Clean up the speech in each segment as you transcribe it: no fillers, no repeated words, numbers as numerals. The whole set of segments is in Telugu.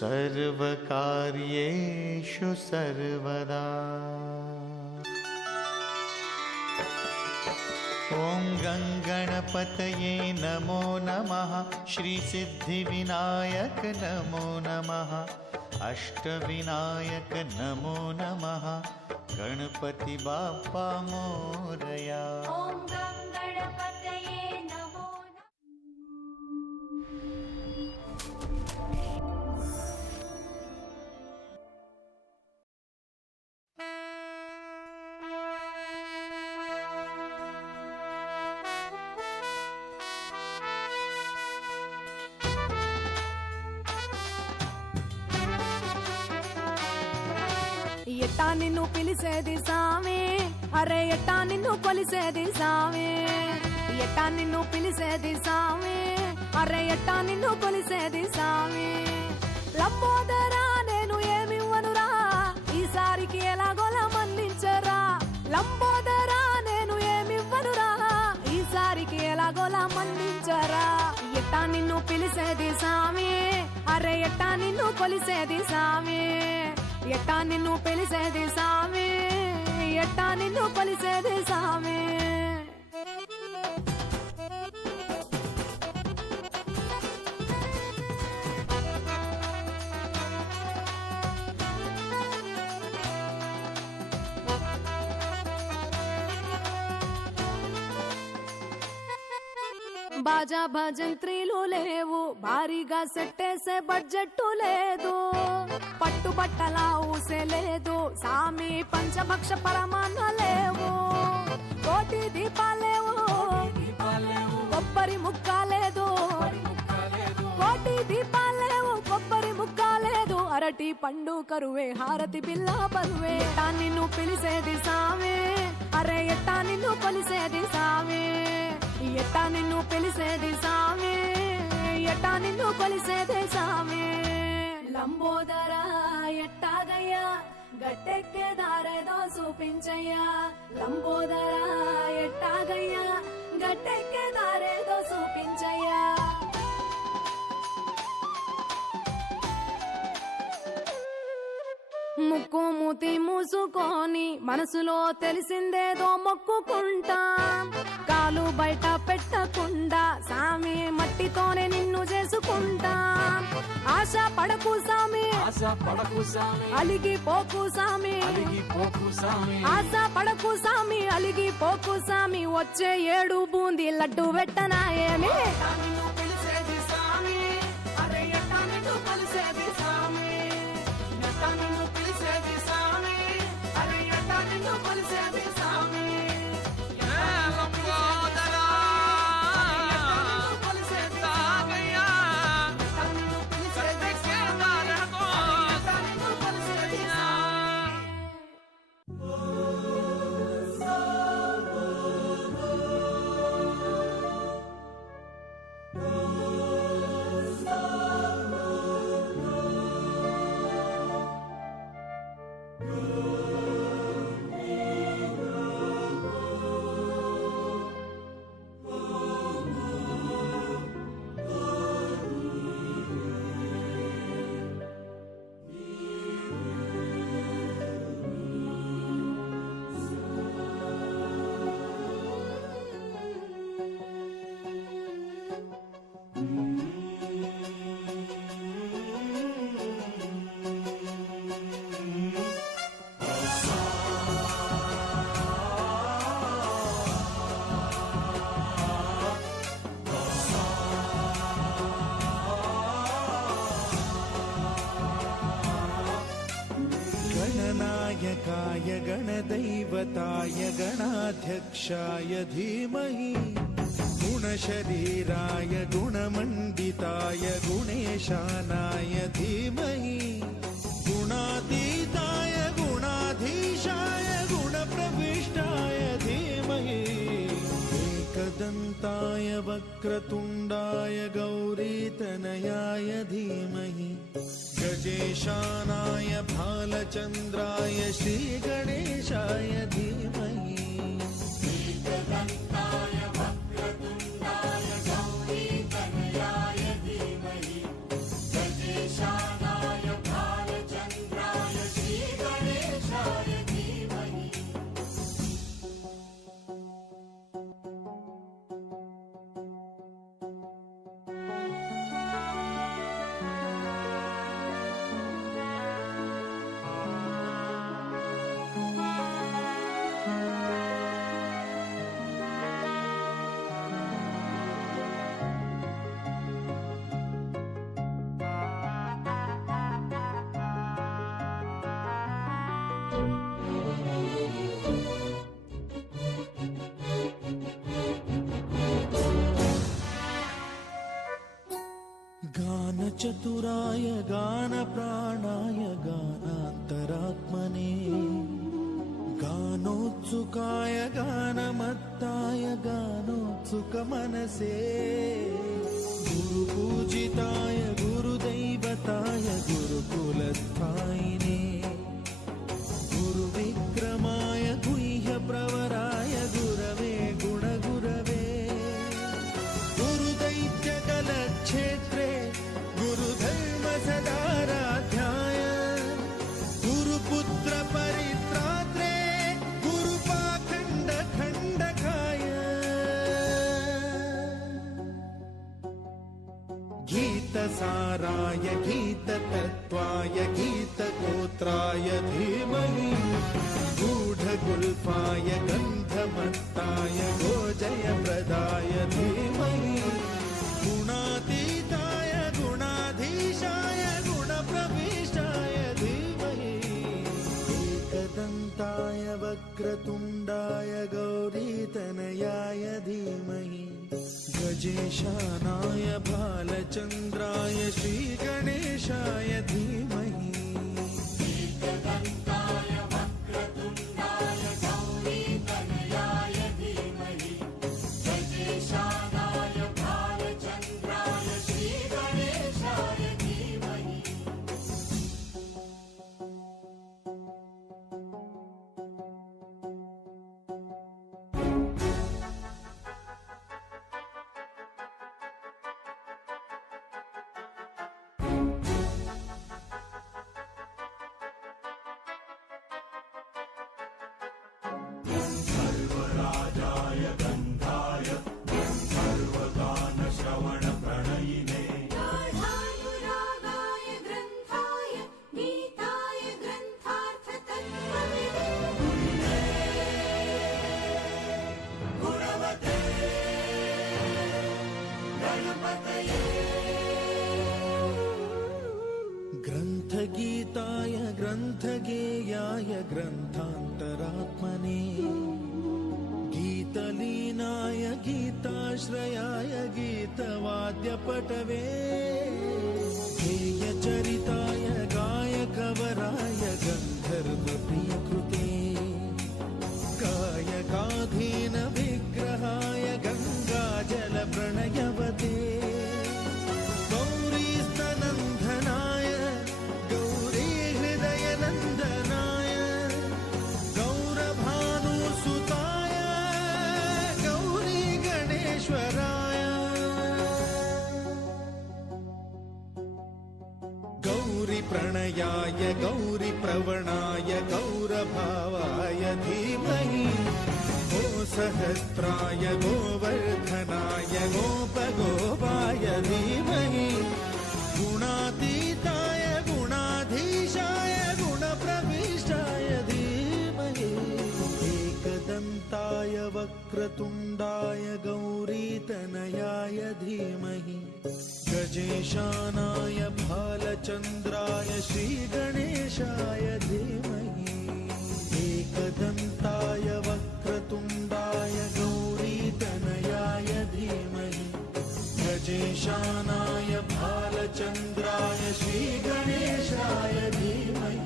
सर्वकार्येषु सर्वदा। ॐ गणपतये नमो नमः, श्रीसिद्धिविनायक नमो नमः, अष्टविनायक नमो नमः, गणपति बाप्पा मोरया। ఎట్టా నిన్ను పిలిసేది సామి, అరే ఎట్టా నిన్ను కొలిసేది సామి, ఎట్టా నిన్ను పిలిసేది సామి, అరే ఎట్టా నిన్ను కొలిసేది సామి. లంబోదరా నేను ఏమివ్వనురా, ఈసారికి ఎలాగోలా మన్నించరా. లంబోదరా నేను ఏమివ్వనురా, ఈసారికి ఎలాగోలా మన్నించరా. ఎట్టా నిన్ను పిలిసేది సామి, అరే ఎట్టా నిన్ను కొలిసేది సామి, ఎట్టా నిన్ను పిలిసేది సామి, ఎట్టా నిన్ను కొలిసేది సామి. బాజా భజంత్రీలు లేవు, భారీగా సెట్టేసే బడ్జెట్ లేదు, పట్టుబట్టలా ఊసే లేదు, సామి పంచభక్ష పరమాన్న లేవు, కోటి దీపాలేవు, కొబ్బరి ముక్క లేదు, కోటి దీపాలేవు, కొబ్బరి ముక్క లేదు, అరటి పండు కరువే, హారతి బిల్ల బరువే. ఎట్టా నిన్ను పిలిసేది సామి, అరే ఎట్టా నిన్ను కొలిసేది సామి, ఎట్టా నిన్ను పిలిసేది సామి, ఎట్టా నిన్ను కొలిసేది సామి. లంబోదరా ఎట్టాగయ్యా, గట్టెక్కే దారేదో చూపించయ్యా. లంబోదరా ఎట్టాగయ్యా, గట్టెక్కే దారేదో చూపించయ్యా. ముక్కు మూతి మూసుకొని మనసులో తెలిసిందేదో మొక్కుకుంటా, కాలు బయట పెట్టకుండా సామి మట్టితోనే నిన్ను చేసుకుంటా. ఆశ పడకు సామి, అలిగి పోకు సామి, ఆశ పడకు సామి, అలిగి పోకు సామి. వచ్చే 7 బూందీ లడ్డు పెట్టనా ఏమి. गणनायकाय गणदैवताय गणाध्यक्षाय धीमहि, गुणशरीराय गुणमण्डिताय गुणेशानाय धीमहि, गुणातीताय गुणाधीशाय गुणप्रविष्टाय धीमहि, एकदन्ताय वक्रतुण्डाय गौरीतनयाय धीमहि, गजेशानाय भालचन्द्राय श्रीगणेशाय धीमहि, एकदन्ताय वक्रतुण्डाय गौरीतनयाय धीमहि, गजेशानाय चतुराय गान प्राणाय गानान्तरात्मने गानोत्सुकाय गानमत्ताय गानोत्सुकमनसे गुरुपूजिताय गुरुदैवताय गुरुकुलस्थायिने गुरुविक्रमाय गुह्यप्रवराय गुरवे गुणगुरवे गुरुदैत्यकलक्षेत्रे गुरुधर्मसदाराध्याय गुरुपुत्र परित्रात्रे गुरुपाखण्डखण्डकाय गीतसाराय गीततत्त्वाय गीतगोत्राय धीमहि गूढगुल्फाय गन्धमत्ताय गोजयप्रदाय धीमहि गुणातीताय गुणाधीशाय गुणप्रविष्टाय धीमहि एकदन्ताय वक्रतुण्डाय गौरीतनयाय धीमहि गजेशानाय भालचन्द्राय श्रीगणेशाय धीमहि गाढानुरागाय ग्रन्थाय गीताय ग्रन्थार्थतत्त्वविदे गुणवते गणपतये ग्रन्थगीताय ग्रन्थगेयाय ग्रन्थान्तरात्मने गीतलीनाय गीताश्रयाय गीतवाद्यपटवे ध्येयचरिताय गायकवराय गन्धर्वप्रियकृते गायकाधीन विग्रहाय गङ्गाजलप्रणयवते गौरीस्तनन्दनाय गौरीहृदयनन्दनाय गौरभानुसुताय गौरी गणेश्वराय गौरीप्रणयाय गौरीप्रवणाय गौरभावाय धीमहि गोसहस्राय गोवर्धनाय गोपगोपाय धीमहि गुणातीताय गुणाधीशाय गुणप्रविष्टाय धीमहि एकदन्ताय वक्रतुण्डाय गौरीतनयाय धीमहि गजेशानाय भालचन्द्राय श्रीगणेशाय धीमहि एकदन्ताय वक्रतुण्डाय गौरीतनयाय धीमहि गजेशानाय भालचन्द्राय श्रीगणेशाय धीमहि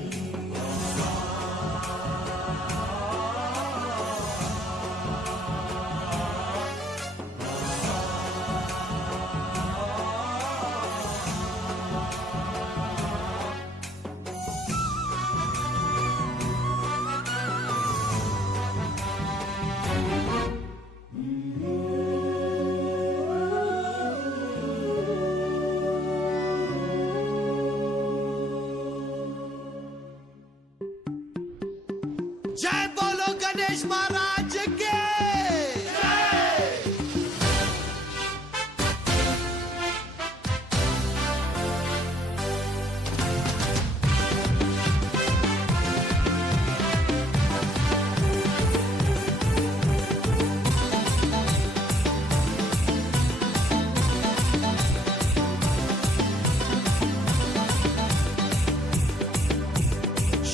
जय बोलो गणेश महाराज के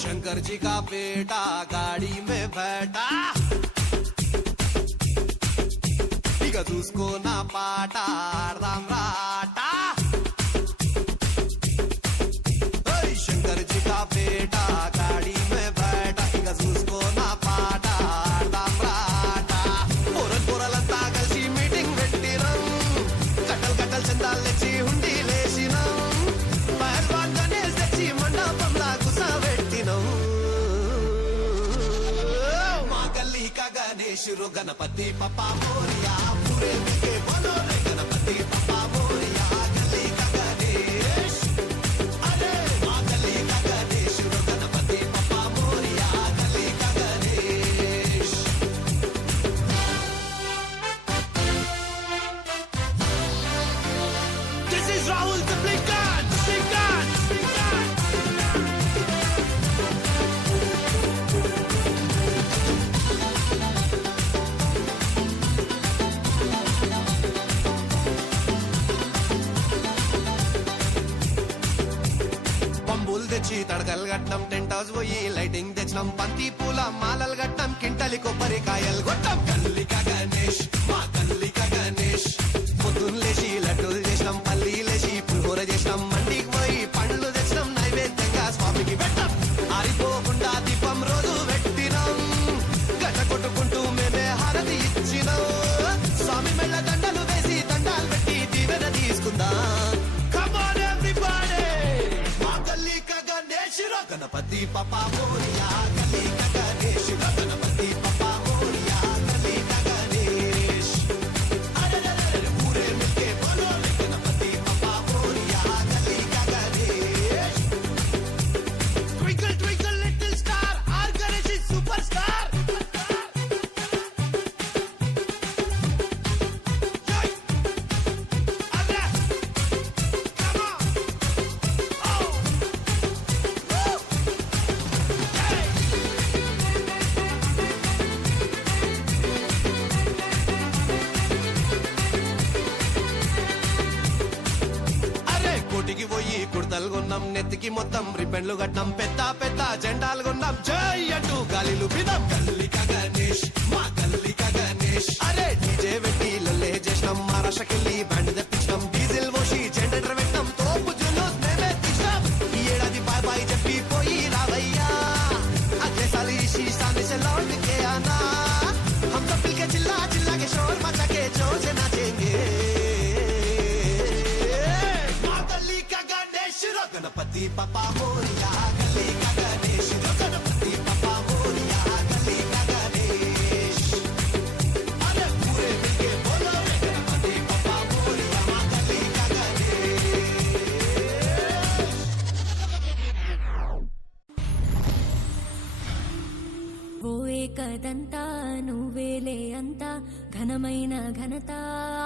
शंकर जी का बेटा गाड़ी में बैठा बिकॉज उसको ना पाटा राम राटा పేట గాడి మే బేట ఇక చూసుకో నా పాట ఆడదాం రాట పొరలంతా కలిసి మీటింగ్ పెట్టినం కట్టలు కట్టలు చందాలు తెచ్చి హుండీ లేసినం పహల్వాన్ గణేష్ తెచ్చి మండపంలా కుసబెట్టినం మా గల్లీ కా గణేష్ రో గణపతి పప్పా మోరియా పూరే మికే బోలో రే గణపతి పప్పా మోరియా గల్లీ కా గణేష్ అరే మా గల్లీ కా గణేష్ రో గణపతి పప్పా మోరియా గల్లీ కా Ganesh This is Rahul the Big Gun! Big Gun! Big Gun! పంబులు తెచ్చి తడకలు కట్నం టెంట్ హౌస్ పోయి లైటింగ్ తెచ్చినాం బంతి పూల మాలలు కట్నం కింటలి కొబ్బరికాయలు కొట్టాం కల్లిక గణేష్ మా కల్లిక గణేష్ పొద్దున్న లేచి లడ్డూలు చేసినాం పల్లీలేసి పులిహోర చేసినాం మండికి పోయి పండ్లు తెచ్చినాం నైవేద్యంగా స్వామికి పెట్టాం ఆరిపోకుండా దీపం రోజు పెట్టినాం గడ్డ కొట్టుకుంటూ మేమే హారతి ఇచ్చినాం స్వామి మెళ్ళ దండలు వేసి దండాలు పెట్టి దీవెన తీసుకుందాం Come on everybody! మా గల్లీ కా గణేష్ రో గణపతి పప్పా మోరియా గల్లీ కా గణేష్ రో గణపతి పప్పా మోరియా గల్లీ కా గణేష్ అరెరెరెరె పూరే మిల్కే బోలో రే గణపతి పప్పా మోరియా గల్లీ కా Ganesh Twinkle twinkle little star our Ganesh is superstar Joy Arre Come on Oh Woo Hey అరే కోటికి పోయి కుర్తలు కొన్నాం నెత్తికి మొత్తం రిబ్బన్లు కట్టాం పెద్ద పెద్ద జెండాలు కొన్నాం జై అంటూ గాలిలు బిదాం గల్లిక గణేష్ మా గల్లిక గణేష్ అరే డీజే పెట్టి లల్లే చేసినాం మహారాష్ట్రకెళ్ళి బ్యాండ్ తెప్పించినాం డీజిల్ పోసి జెండర్ పెట్టాం తోపు జులూస్ మేమే తీసినాం ఈ ఏడాది బాయ్ బాయ్ చెప్పి పోయి రావయ్యా అగ్లే సాలి शीशाने से लौट के आना हम सब मिलके चिल्ला चिल्ला के शोर मचा के जोर से नाचेंगे माँ गली का गणेश रो गणपति पप्पा मोरिया गली का गणेश रो गणपति पप्पा मोरिया गली का गणेश अरे पूरे मिलके बोलो रे गणपति पप्पा मोरिया माँ गली का गणेश ఓ ఏకదంతా నువ్వేలే అంతా ఘనమైన ఘనత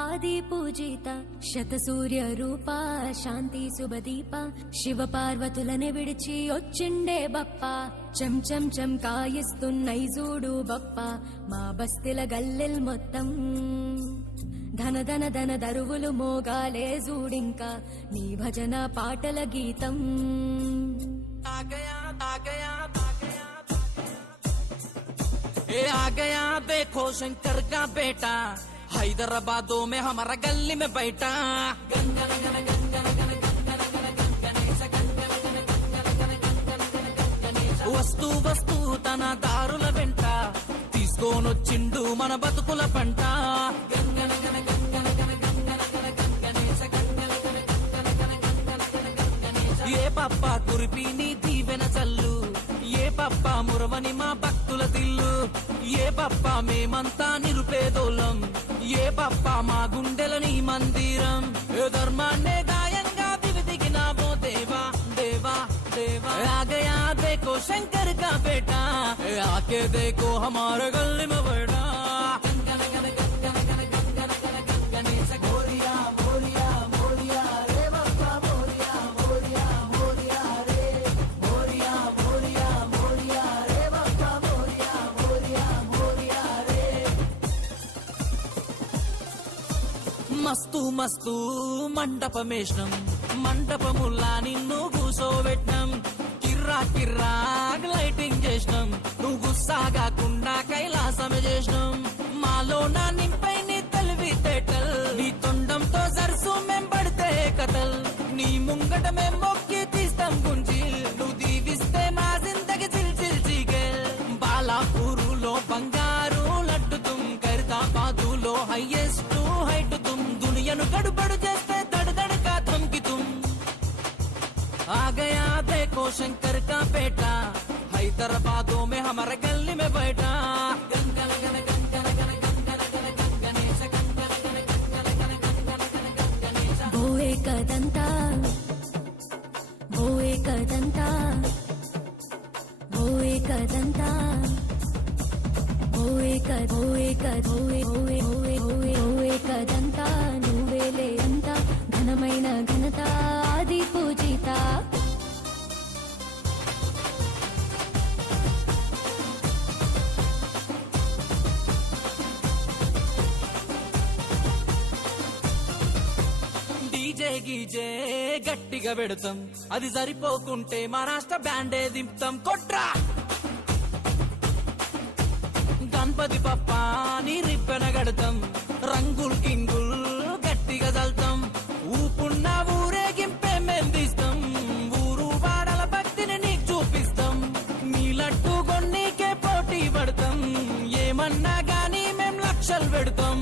ఆది పూజిత శతసూర్య రూప శాంతి శుభదీప శివ పార్వతులనే విడిచి వచ్చిండే బప్ప చం చం చం కాయిస్తున్నై చూడు బప్ప మా బస్తిల గల్లెల్ మొత్తం ధన ధన ధన దరువులు మోగాలే చూడింకా నీ భజన పాటల గీతం ए आ गया देखो शंकर का बेटा हैदराबादों में हमारा गली में बैठा వస్తూ వస్తూ తన దారుల వెంట తీసుకొనొచ్చిండు మన బతుకుల పంట ఏ పప్ప కురిపి నీ దీవెన చల్లు ఏ పప్ప మురవని మా భక్తుల దిల్లు ఏ పప్ప మేమంతా నిరుపేదోళ్ళం ఏ పప్ప మా గుండెల నీ మందిరం ఏ ధర్మాన్నే గాయంగా దివిదిగినావో దేవా దేవా देवा आ गया देखो शंकर का बेटा आके देखो हमारे गली में बैठा మస్తు మస్తు మండపమేష్ణం మండపముల్లా నిన్ను కూసోబెట్టినం కిర్రా కిర్రా లైటింగ్ చేసినాం నువ్వు గుస్సాగాకుండా కైలాసమే చేసినాం మాలో నా నింపై నీ తెలివితేటల్ నీ తొండంతో సరసు మేం పడితే కథల్ నీ ముంగట మేం మొక్కి తీస్తాం గుంజి నువ్వు దీవిస్తే మా గడబడు చేస్తే దడదడగా ధమ్కి తుమ్ आ गया देखो शंकर का बेटा हैदराबादों में हमारे गली में बैठा गंगन गन गंगन गन गंगन गन गंगनेश गंगन गन गंगन गन गंगन गन गंगनेश वो एकदंता वो एकदंता वो एकदंता वो एक वो एक वो एकदंता నువ్వేలే అంత ఘనమైన ఘనత ఆది పూజిత డీజే గీజే గట్టిగా పెడతాం అది సరిపోకుంటే మా రాష్ట్ర బ్యాండే దింపుతాం కొట్రా గణపతి పప్ప నీ రిబ్బెన గడతాం రంగుల్ గింగుల్ గట్టిగా చల్తాం ఊపున్న ఊరేగింపే మేం తీస్తాం ఊరు వాడల భక్తిని నీకు చూపిస్తాం నీ లడ్డు కొన్నికే పోటీ పడతాం ఏమన్నా గానీ మేం లక్షలు పెడతాం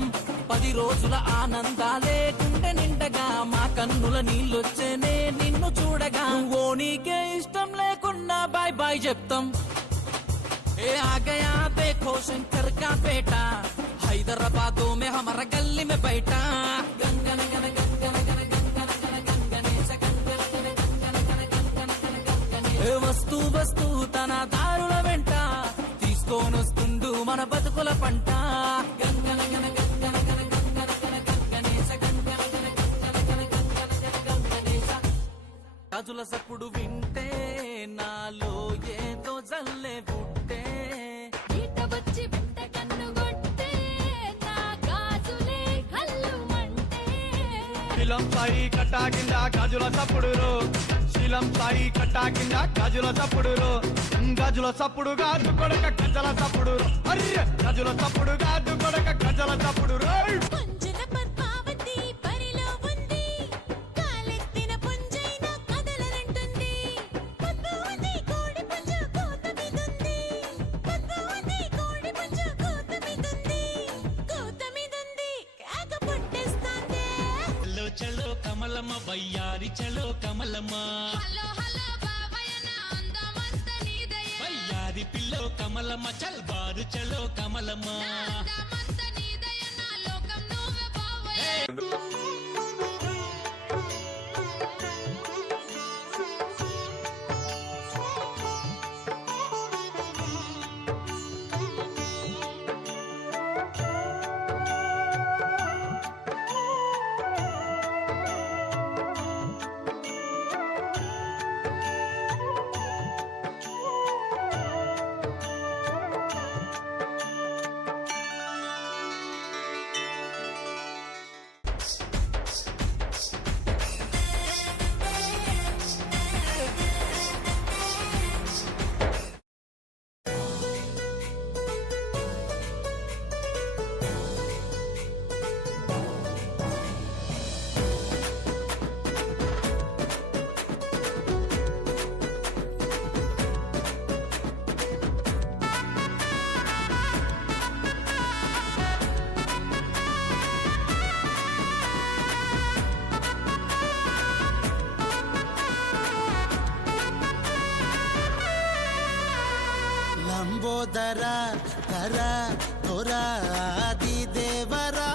10 రోజుల ఆనందాలే గుండె నిండగా మా కన్నుల నీళ్ళొచ్చేనే నిన్ను చూడగా ఓ నీకే ఇష్టం లేకున్నా బాయ్ బాయ్ చెప్తాం ए आ गया देखो शंकर का बेटा हैदराबादों में हमारा गली में बैठा गंगन गन गंगन गन गंगन गन गंगनेश गंगन गन गंगन गन गंगन गन गंगनेश ए వస్తూ వస్తూ తన దారుల వెంట తీసుకొనొస్తుండు మన బతుకుల పంట గంగన గన గంగన గన గంగన గన గంగనేశ గంగన గన గంగన గన గంగన గన గంగనేశ రాజుల సప్పుడు వింటే నాలో ఏదో జల్లే పుట్టే ఈట వచ్చి బిడ్డ కన్ను కొట్టే నా గాజులే కల్లుమంటే శీలం సాయి కట్టా కింద గాజుల సప్పుడురు శీలం సాయి కట్టా కింద గాజుల సప్పుడురు గాజుల సప్పుడు గాజు కొడక గజల సప్పుడు అర్రె గాజుల సప్పుడు గాజు కొడక గజల సప్పుడు పుంజుల పద్మావతి పరిలో ఉంది కాలెత్తిన పుంజైన కదలనంటుంది పద్మావతి కోడి పుంజు కోత మీదుంది పద్మావతి కోడి పుంజు కోత మీదుంది కాక పుట్టేస్తాందే చలో చలో కమలమ్మ వయ్యారి చలో కమలమ్మ హలో హలో బాబాయ్ నా అందమంత నీదయే వయ్యారి పిల్లో కమలమ్మ చల్ బారు చలో కమలమ్మ అందమంత నీదయే నా లోకం నువ్వే బాబాయ్ లంబోదర కర తొర ఆది దేవరా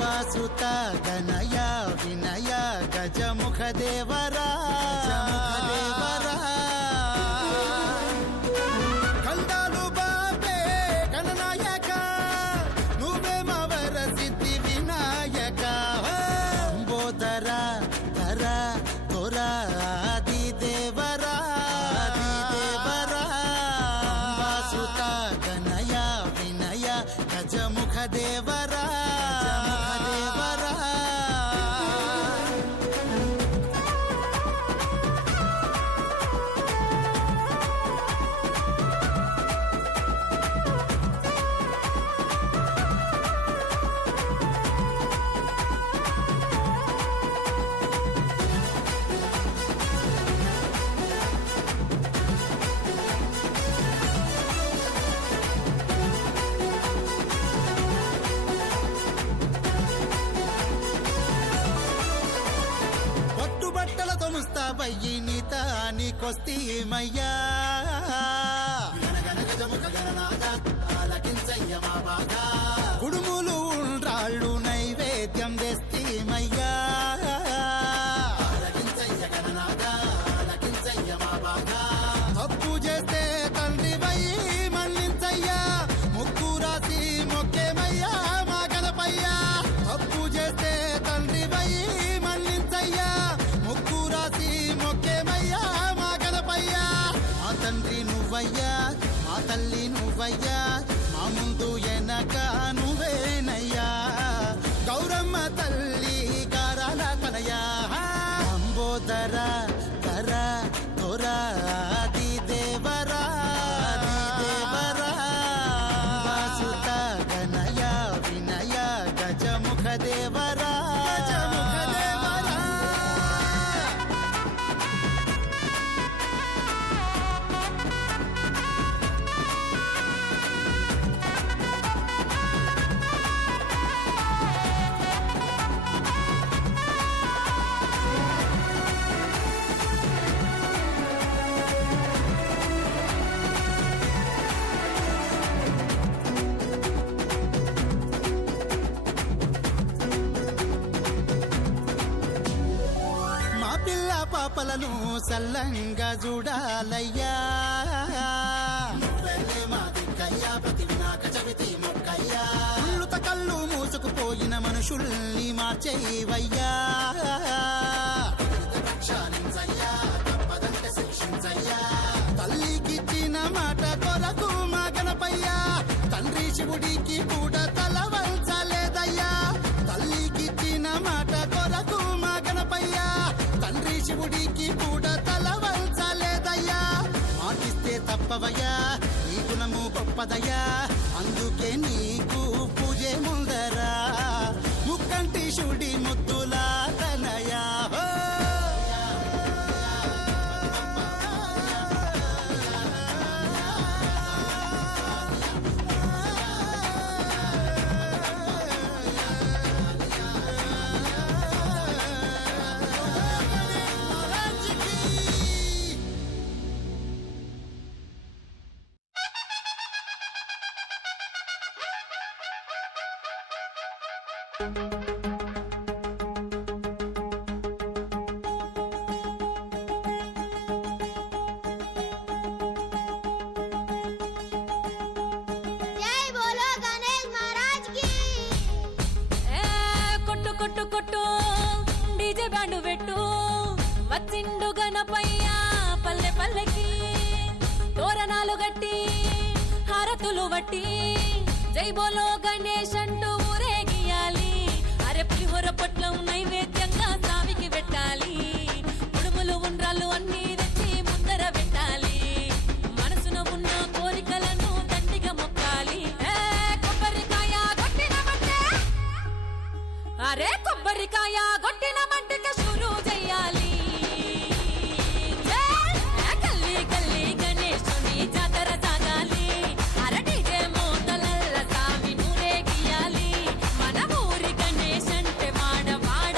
బాసుత గణయ వినయ గజముఖ దేవరా కందాలు బాబే గణనాయక నువ్వే మవర సిద్ధి వినాయక లంబోదర కర తొర ఆది దేవరా దానవయ్యి నీతానికొస్తీమయ్యా కుడుములు ఉండ్రాళ్ళు నైవేద్యం తెస్తీమయ్యా తప్పు చేస్తే తండ్రి వయ్యి మన్నించయ్యా ముక్కు రాసి మొక్కేమయ్యా మా గణపయ్యా తప్పు చేస్తే తండ్రి వయ్యి మన్నించయ్యా ముక్కు రాసి మొక్కేమయ్యా మా గణపయ్యా మా తండ్రి నువ్వయ్యా మా తల్లి నువ్వయ్యా మా ముందు ఎనక నువ్వేనయ్యా గౌరమ్మ తల్లి గారాల తనయా అంబోదర కర తొరా ఆది దేవరా వాసుత గణయ వినయ గజముఖ దేవరా గజముఖ దేవరా మా పిల్ల పాపలను సల్లంగా చూడాలయ్యా ఉళ్ళుత కళ్ళు మూసుకుపోయిన మనుషుల్ని మార్చేవయ్యా తల్లికిచ్చిన మాట కొరకు మా గణపయ్యా తండ్రి శివుడికి కూడా తల వంచలేదయ్యా తల్లికిచ్చిన మాట కొరకు మా గణపయ్యా తండ్రి శివుడికి కూడా తల వంచలేదయ్యా మాటిస్తే తప్పవయ్యా నీ గుణము గొప్పదయ్యా అందుకే నీకు పూజే ముందరా ముక్కంటి శివుడి ముద్దులా తనయా జై బోలో గణేష్ మహారాజ్ కి కొట్టు కొట్టు కొట్టు డీజే బ్యాండ్ పెట్టు వచ్చిండు గణపయ్య పల్లె పల్లెకి తోరణాలు గట్టి హారతులు వట్టి జై బోలో గణేష్ అంటూ ఊరేగియాలి అరే పులిహోర పొట్లం నైవేద్యంగా స్వామికి పెట్టాలి కుడుములు ఉండ్రాళ్ళు అన్నీ తెచ్చి ముందర పెట్టాలి మనసున ఉన్న కోరికలను దండిగా మొక్కాలి కొబ్బరికాయ కొట్టినమంటే అరే కొబ్బరికాయ కొట్టిన మంటిక షురు చెయ్యాలి గల్లీ గల్లీ గణేశుని జాతర సాగాలి అరటిగే మూతలల్ల సామి నూరేగియాలి మన ఊరి గణేష్ అంటే వాడ వాడ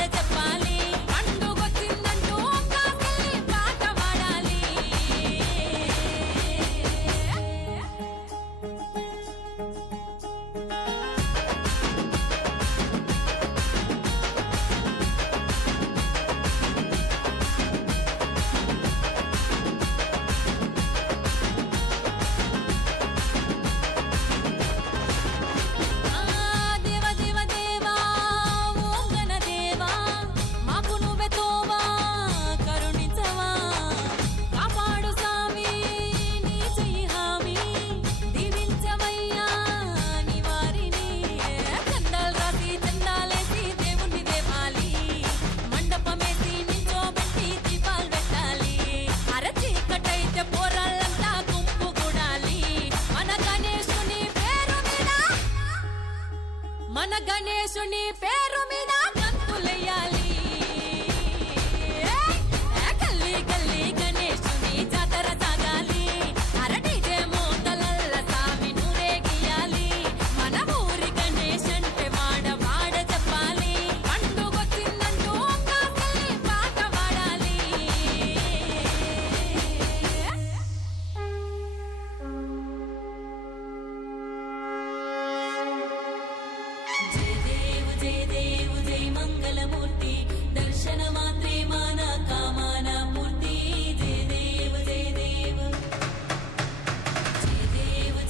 జయ దేవ జయ మంగళమూర్తి దర్శన మాత్రే మాన కామాన పూర్తి జయ దేవ జయ దేవ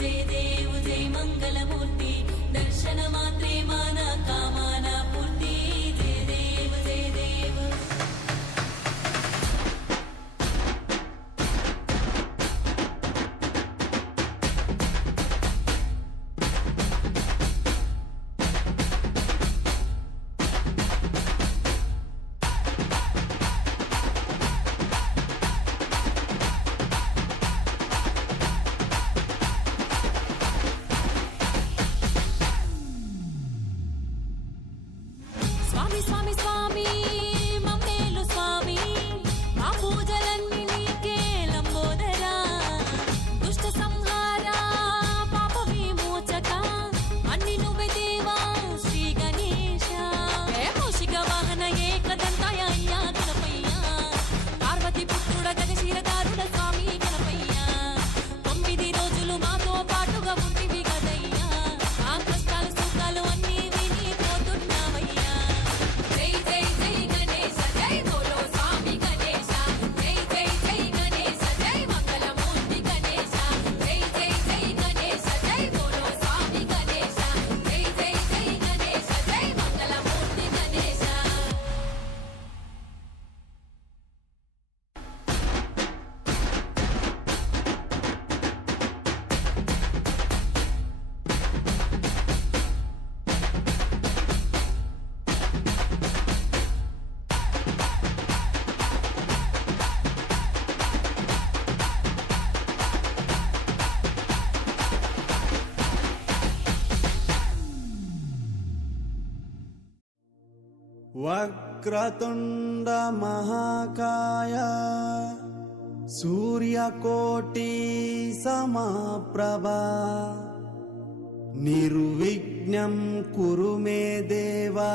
జయ దేవ జయ మంగళమూర్తి దర్శన మాత్రే మాన కామాన పూర్తి జయ దేవ జయ దేవ స్వామి స్వామి స్వామి మమ్మేలు స్వామి మా పూజలన్నీ నీకే లంబోదరా దుష్ట సంహార పాప విమోచక అన్ని నువ్వే దేవా శ్రీ గణేశ ఏ మూషిక వాహన ఏకదంతాయ అయ్యా గణపయ్య పార్వతి పుత్రుడ గజశీరదారుడ స్వామి గణపయ్య 9 రోజులు మాతో పాటుగా ఉంటివి గదయ్యా ఆ కష్టాలు సుఖాలు అన్నీ విని పోతున్నావయ్యా జై జై జై గణేశ జై బోలో స్వామి గణేశ జై జై జై గణేశ జై మంగళమూర్తి గణేశ జై జై జై గణేశ జై బోలో స్వామి గణేశ జై జై జై గణేశ జై మంగళమూర్తి గణేశ వక్రతుండ మహాకాయ సూర్యకోటి సమప్రభా నిర్విఘ్నం కురు మే దేవా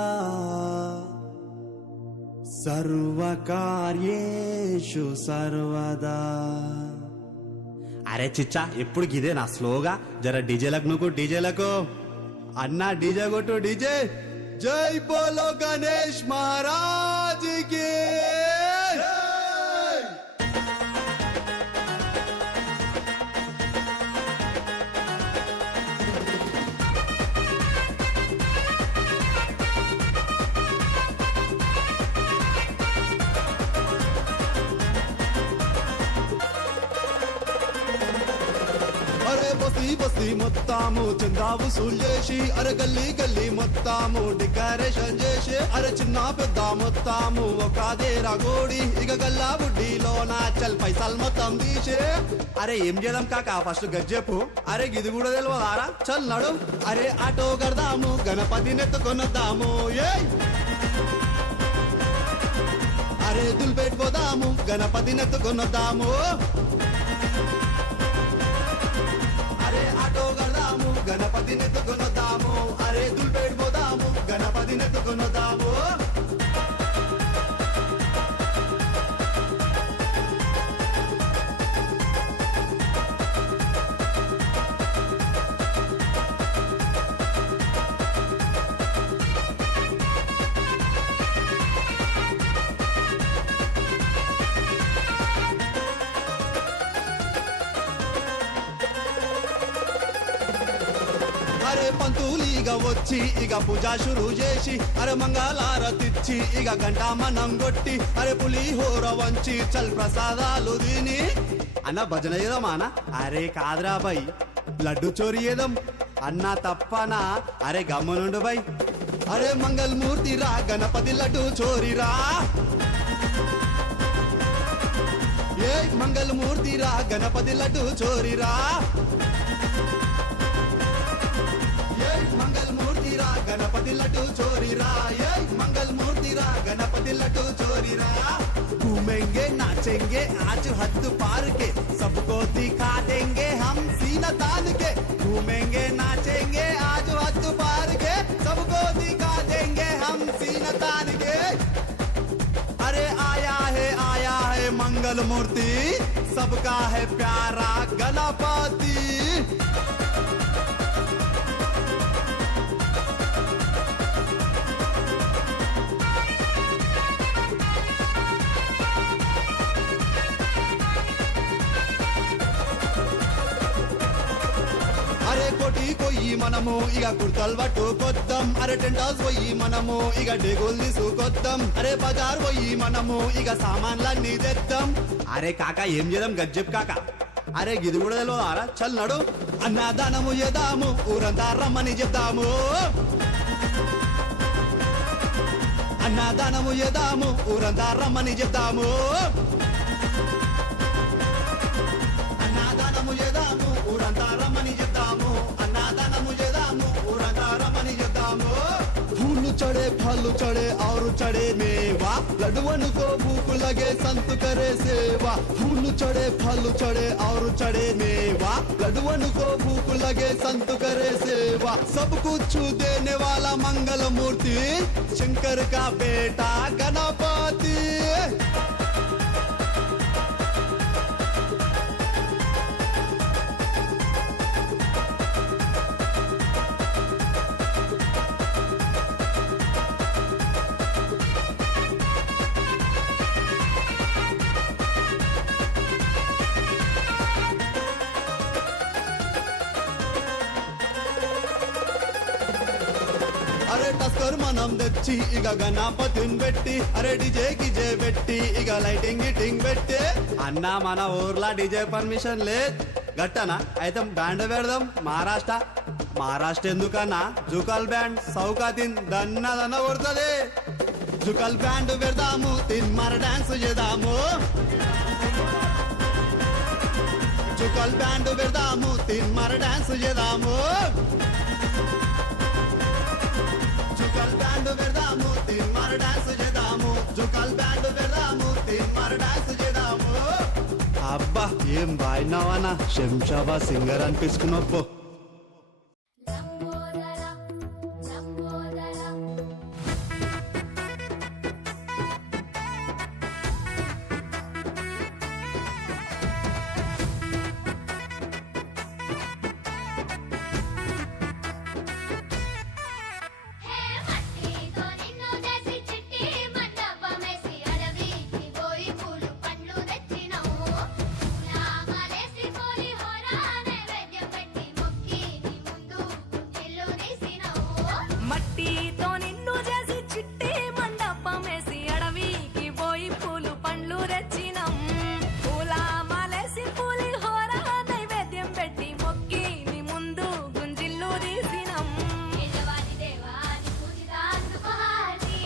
సర్వకార్యేషు సర్వదా. అరే చిచ్చా ఎప్పుడు గిదే నా స్లోగా జర డీజేలకు నువ్వు డీజేలకు అన్నా డీజే కొట్టు డీజే. జై బోలో గణేష్ మహారాజ్ కి అరే బస్తీ బస్తీ మొత్తాము చందా వసూలు చేసి అరే గల్లీ గల్లీ మొత్తాము డెకరేషన్ చేసి అరే చిన్న పెద్ద మొత్తాము ఒక దేరా గోడి ఇక గల్లా బుడ్డిలో నాచల్ పైసలు మొత్తం తీసే. అరే ఏం చేద్దాం కాక ఫస్ట్ గజ్జెపు. అరే గిది కూడా తెలియదారా చల్ నడు. అరే ఆటో కడదాము గణపతి నెత్తుకొనొద్దాము. అరే దుల్పేట్ పోదాము గణపతి నెత్తుకొనొద్దాము. అరే ఆటో కడదాము గణపతి నెత్తుకొనొద్దాము. అరే దుల్పేట్ పోదాము గణపతి నెత్తుకొనొద్దాము. అరే పంతులీగా వచ్చి ఇక పూజ షురు చేసి అరే మంగళారతిచ్చి ఇక గంట మనం కొట్టి అరే పులిహోర వంచి చల్ ప్రసాదాలు తిని అన్న భజన చేద్దామా అన్న. అరే కాదురా బై లడ్డు చోరీ చేద్దాం అన్న తప్పనా. అరే గమ్మునుండు బై. అరే మంగళమూర్తి రా గణపతి లడ్డు చోరీరా. ఏ మంగళమూర్తి రా గణపతి లడ్డు చోరీరా. మంగళమూర్తి రా గణపతి లడ్డు చోరీరా. मंगलमूर्ति रा गणपति लड्डू चोरी रा। घूमेंगे नाचेंगे आज हद पार के, सबको दिखा देंगे हम सीना तान के। घूमेंगे नाचेंगे आज हद पार के, सबको दिखा देंगे हम सीना तान के। अरे आया है मंगल मूर्ति, सबका है प्यारा गणपति। పోయి మనము ఇక కుర్తలు పట్టుకొద్దాం. అరే టెంట్ హౌస్ పోయి మనము ఇక డేగోలు తీసుకొద్దాం. అరే బజార్ పోయి మనము ఇక సామాన్లన్నీ తెద్దాం. అరే కాక ఏం చేద్దాం గజ్జెప్ కాక. అరే గిది కూడా తెలియదారా చల్ నడు. అన్నదానము చేద్దాము ఊరంతా రమ్మని చెప్దాము. అన్నదానము చేద్దాము ఊరంతా రమ్మని చెప్దాము. అన్నదానము చేద్దాము ఊరంతా రమ్మని చెప్దాము. అన్నదానము చేద్దాము ఊరంతా రమ్మని చెప్దాము. फूल चढ़े फल चढ़े और चढ़े मेवा, लड्डुअन को भूख लगे संत करे सेवा. फूल चढ़े फल चढ़े और चढ़े मेवा, लड्डुअन को भूख लगे संत करे सेवा. सब कुछ देने वाला मंगल मूर्ति शंकर का बेटा गणपति. అరే టస్కర్ మనం తెచ్చి ఇక గణపతిని పెట్టి, అరే డిజే గిజే పెట్టి ఇక లైటింగ్ గిటింగ్ పెట్టి. అన్నా మన ఊర్లో డిజే పర్మిషన్ లేదు గట్టనా, అయితే బ్యాండ్ పెడదాం మహారాష్ట్ర. మహారాష్ట్ర ఎందుకన్నా జుకల్ బ్యాండ్ సౌకాతిన్ దన్న కొడుతుంది. జుకల్ బ్యాండ్ పెడదాము తిన్మర డాన్స్ చేద్దాము. జుకల్ బ్యాండ్ పెడదాము తిన్మర డాన్స్ చేద్దాము. జుకల్ బ్యాండ్ పెడదాము తిన్మర డాన్స్ చేద్దాము. జుకల్ బ్యాండ్ పెడదాము తిన్మర డాన్స్ చేద్దాము. అబ్బా ఏం బాయినావనా శంషాబా సింగర్ అనిపించుకున్నప్పు. లంబోదర లంబోదర హే మట్టితో నిన్ను చేసి చిట్టి మండపమేసి అడవికి పోయి పూలు పండ్లు తెచ్చినావు. నామలేసి పోలి హోరా నైవేద్యం పెట్టి మొక్కి నీ ముందు ఇల్లు తీసినావు. మట్టితో నిన్ను చేసి చిట్టి మండపమేసి అడవికి పోయి పూలు పండ్లు తెచ్చినం. పూల మాలేసి పూలి హోర నైవేద్యం పెట్టి మొక్కి నీ ముందు గుంజిల్లు తీసినం. యజమాని దేవాని పూజిత అందుకోవాలి.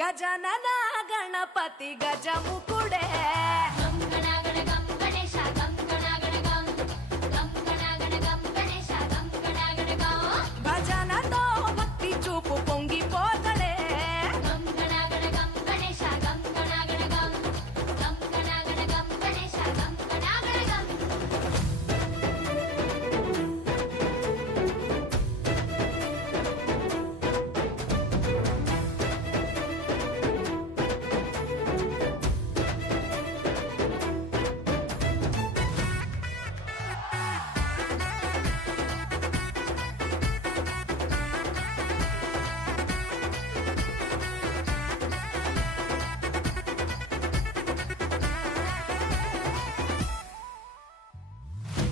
గజనన గణపతి గజముకుడే గం గణగణగం గణేశ గం గణగణగం గం గణగణగం గణేశ గం గణగణగం భజనతో భక్తి చూపు పొంగిపోతడే. గం గణగణగం గణేశ గం గణగణగం గం గణగణగం గణేశ గం గణగణగం.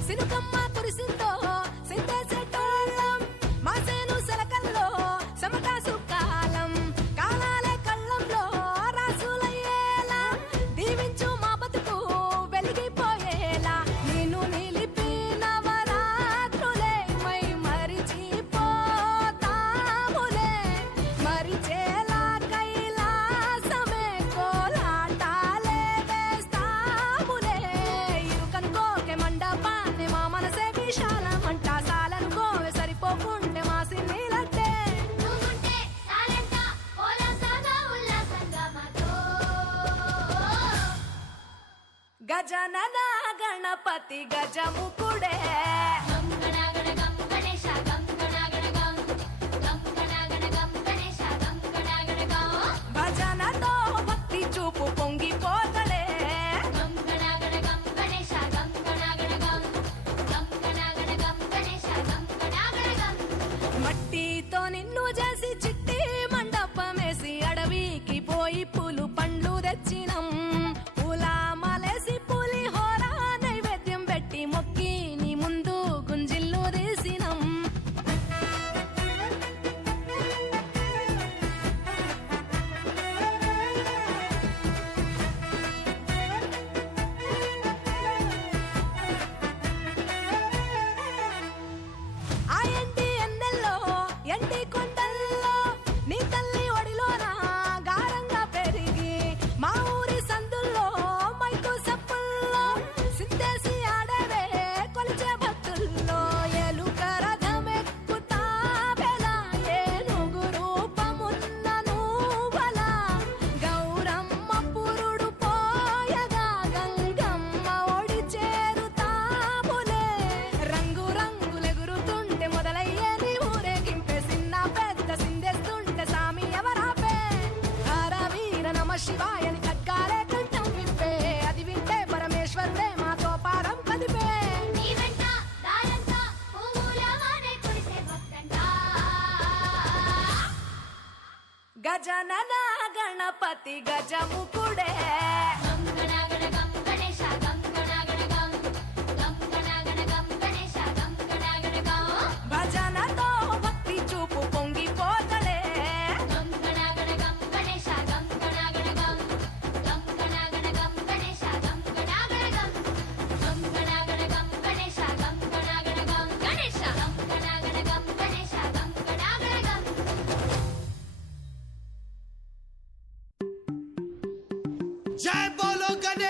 సినుకమ్మ కురిసిందో సిందేసేటోళ్ళం, మాసేను సెలకల్లో సమట సుకాలం. కాలాలే కళ్ళంలో రాసులయ్యేలా, దీవించు మా బతుకు వెలిగిపోయేలా. నిన్ను నిలిపి నవరాత్రులే మై మరిచిపోతాములే. మరిచేలా కైలాసమే కోలాటాలే వేస్తాములే. ఇరుకనుకోకే మండపాన్ని మా మనసే విశాలమంట. సాలనుకోవే సరిపోకుంటే మా సిన్నీలట్టే. నువ్వుంటే సాలంట పోలసగా ఉల్లాసంగా మాతో. గజనన గణపతి గజముకుడే గం గణగణగం గణేశ గం గణగణగం గం గణగణగం గణేశ గం గణగణగం భజనతో భక్తి చూపు పొంగిపోతడే. గం గణగణగం గణేశ గం గణగణగం గం గణగణగం గణేశ గం గణగణగం. మట్టితో నిన్ను చేసి చిట్టి మండపమేసి అడవికి పోయి పూలు పండ్లు తెచ్చినం. పూల మాలేసి పూలి హోర నైవేద్యం పెట్టి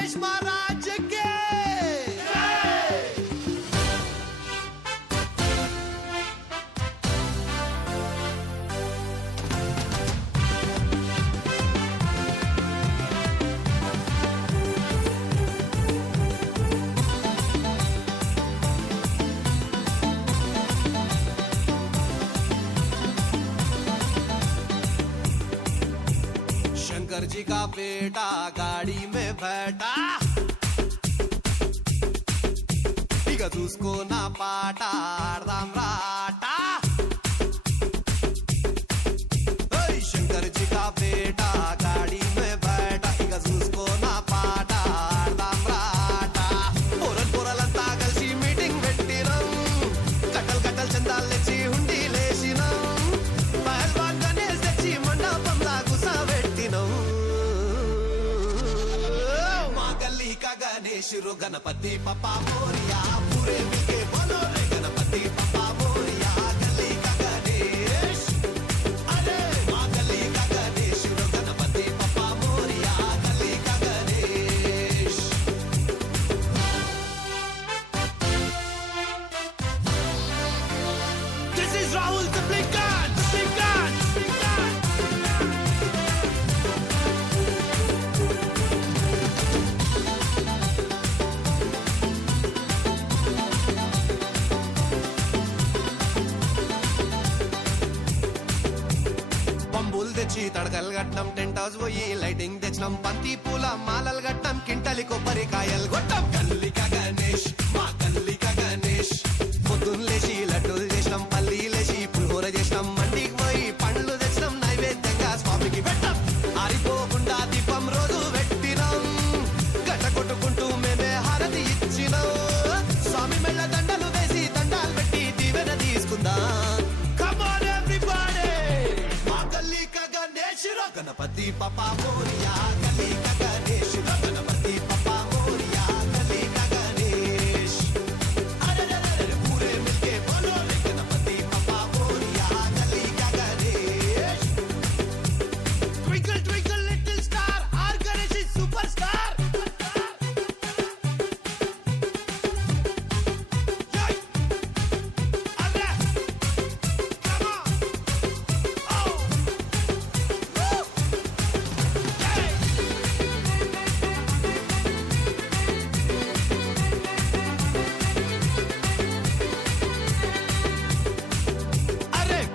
गणेश महाराज के शंकर जी का बेटा गाड़ी में बैठा ఇక చూసుకో నా పాట ఆడదాం రాట ఓయ్ శంకర్ జీ కా బేటా గాడి మే బైఠా ఇక చూసుకో నా పాట ఆడదాం రాట పొరలంతా కలిసి మీటింగ్ పెట్టినాం కట్టలు చందాలు తెచ్చి హుండీ లేసినాం పహల్వాన్ గణేష్ తెచ్చి మండపంలా గుసబెట్టినాం మా గల్లీ కా గణేష్ రో గణపతి పప్పా మోరియా पूरे मिलके बोलो रे गणपति पप्पा मोरिया गली का गणेश अरे माँ गली का गणेश रो गणपति पप्पा मोरिया गली का Ganesh This is Rahul the Blinkan పంబులు తెచ్చి తడకలు కట్టినాం టెంట్ హౌస్ పోయి లైటింగ్ తెచ్చినాం బంతి పూల మాలలు కట్టినాం కింటలి కొబ్బరికాయలు కొట్టాం గల్లిక గణేష్ మా గల్లిక గణేష్ పొద్దున్న లేచి లడ్డూలు చేసినాం పల్లీలేసి పులిహోర చేసినాం మండికి పోయి పండ్లు తెచ్చినాం నైవేద్యంగా స్వామికి పెట్టాం ఆరిపోకుండా దీపం రోజు పెట్టినాం గట్ట కొట్టుకుంటూ మేమే హారతి ఇచ్చినాం స్వామి మెళ్ళ దండలు వేసి దండాలు పెట్టి దీవెన తీసుకుందాం गणपति पप्पा मोरिया गली का गणेश गणपति पप्पा मोरिया गली का गणेश अरे पूरे मिलके बोलो रे गणपति पप्पा मोरिया गली का Ganesh twinkle twinkle little star our Ganesh is superstar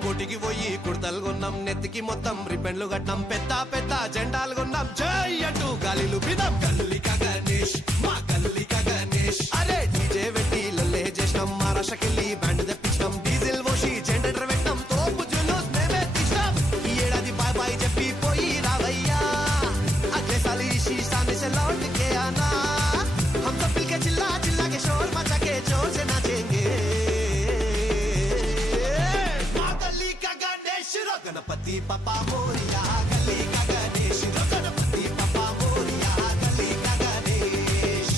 కోటికి పోయి కుర్తలు కొన్నాం నెత్తికి మొత్తం రిబ్బన్లు కట్టాం పెద్ద పెద్ద జెండాలు కొన్నాం జై అంటూ గాలిలు బిదాం గల్లిక గణేష్ మా గల్లిక గణేష్ అరే డీజే పెట్టి లల్లే చేసినాం మహారాష్ట్రకెళ్ళి బ్యాండ్ తెప్పించినాం డీజిల్ పోసి జెండర్ పెట్టాం తోపు జులూస్ మేమే తీసినాం ఈ ఏడాది బాయ్ బాయ్ చెప్పి పోయి రావయ్యా అగ్లే సాలి शीशाने से लौट के आना हम सब मिलके चिल्ला चिल्ला के शोर मचा के जोर से नाचेंगे गणपति पप्पा मोरिया गली का गणेश गणपति पप्पा मोरिया गली का गणेश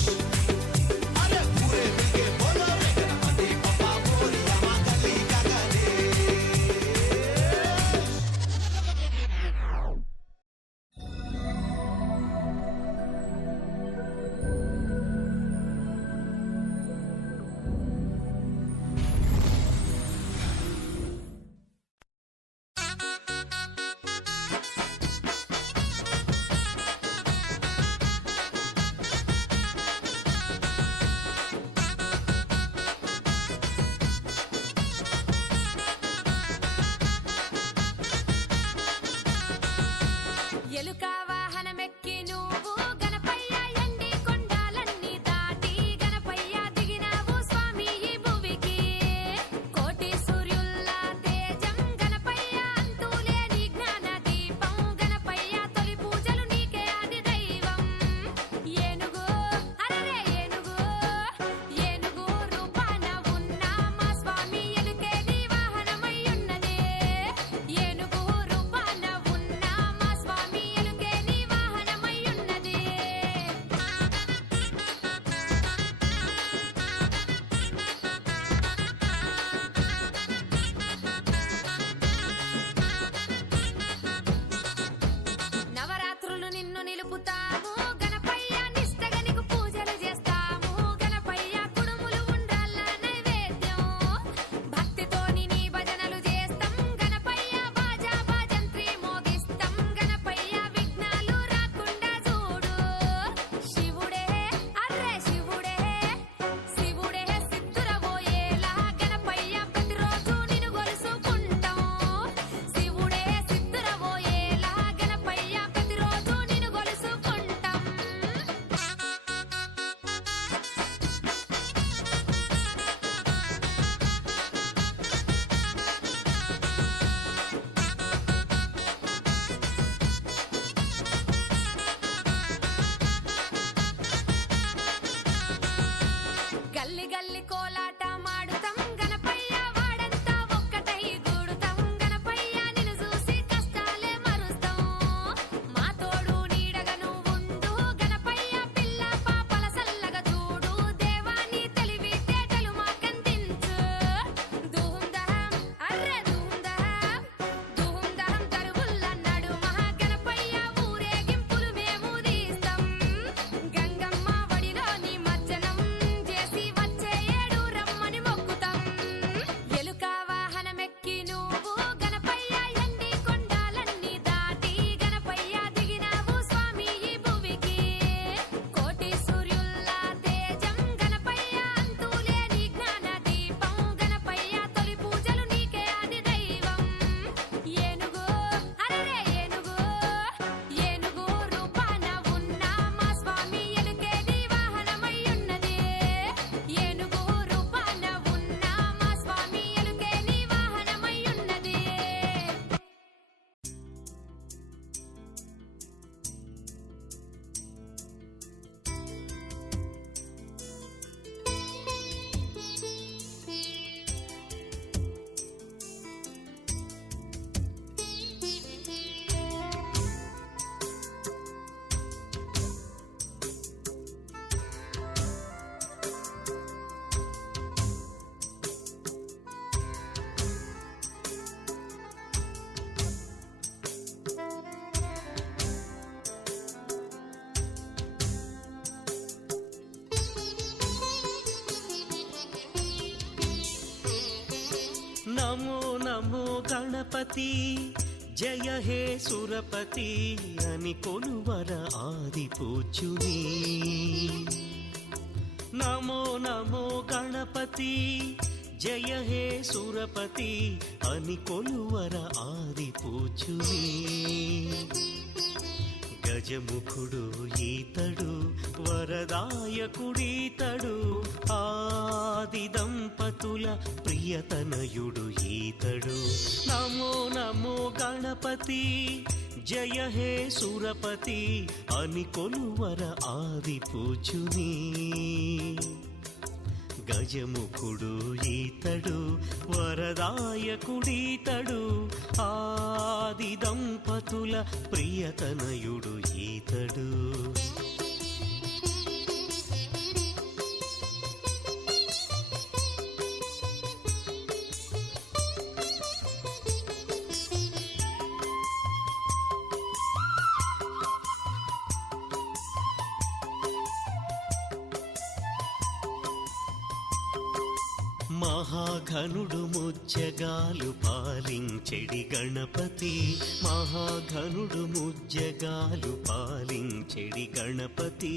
अरे पूरे मिलके बोलो रे गणपति पप्पा मोरिया गली का गणेश గణపతి జయ హే సురపతి అని కొలువర ఆది పూజ్యుని నమో నమో గణపతి జయ హే సురపతి అని కొలువర ఆది పూజ్యుని గజముఖుడు ఈతడు వరదాయకుడీతడు ఆది దంపతుల ప్రియతనయుడు ఈతడు నమో నమో గణపతి జయ హే సురపతి అని కొలువర ఆది పూజుని గజముఖుడు ఈతడు వరదాయకుడీతడు ఆది దంపతుల ప్రియతనయుడు ఈతడు మహాఘనుడు ముజ్జగాలు పాలించెడి గణపతి మహాఘనుడు ముజ్జగాలు పాలించెడి గణపతి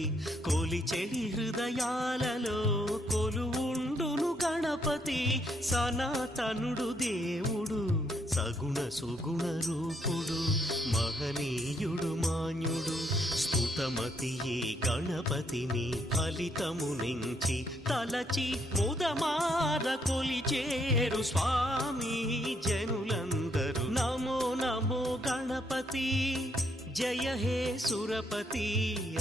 కొలిచెడి హృదయాలలో కొలువుండును గణపతి సనాతనుడు దేవుడు సగుణ సుగుణ రూపుడు మహనీయుడు మాన్యుడు స్తుతమతి ఈ గణపతిని ఫలితము నుంచి తలచి ముదమార కొలిచేరు స్వామి జనులందరూ నమో నమో గణపతి జయ హే సురపతి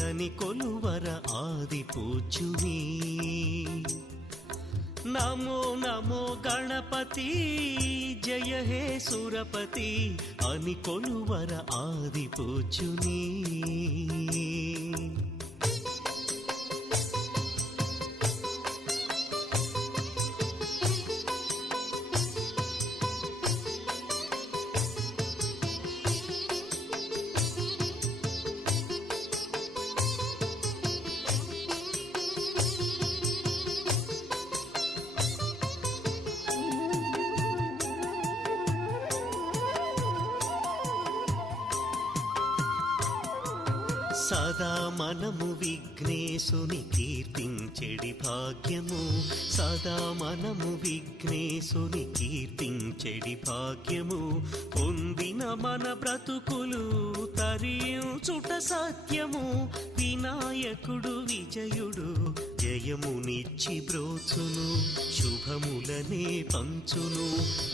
అని కొలువర ఆది పూజ్యుని నమో నమో గణపతి జయ హే సురపతి అని కొలువర ఆది పూజ్యుని సదా మనము విఘ్నేశుని కీర్తించెడి భాగ్యము సదా మనము విఘ్నేశుని కీర్తించెడి భాగ్యము పొందిన మన బ్రతుకులు తరించుట సత్యము వినాయకుడు విజయుడు జయమునిచ్చి బ్రోచును శుభములనే పంచును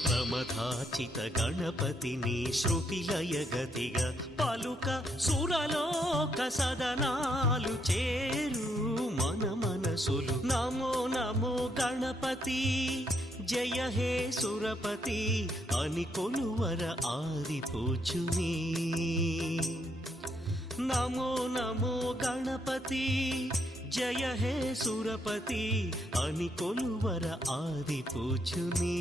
ప్రమథాచిత గణపతిని శృతిలయగతిగా పలుక సురలోక సదనాలు చేరు మన మనసులు నమో నమో గణపతి జయ హే సురపతి అని కొలువర ఆది పూజుని నమో నమో గణపతి జయ హే సురపతి అని కొలువర ఆది పూజుని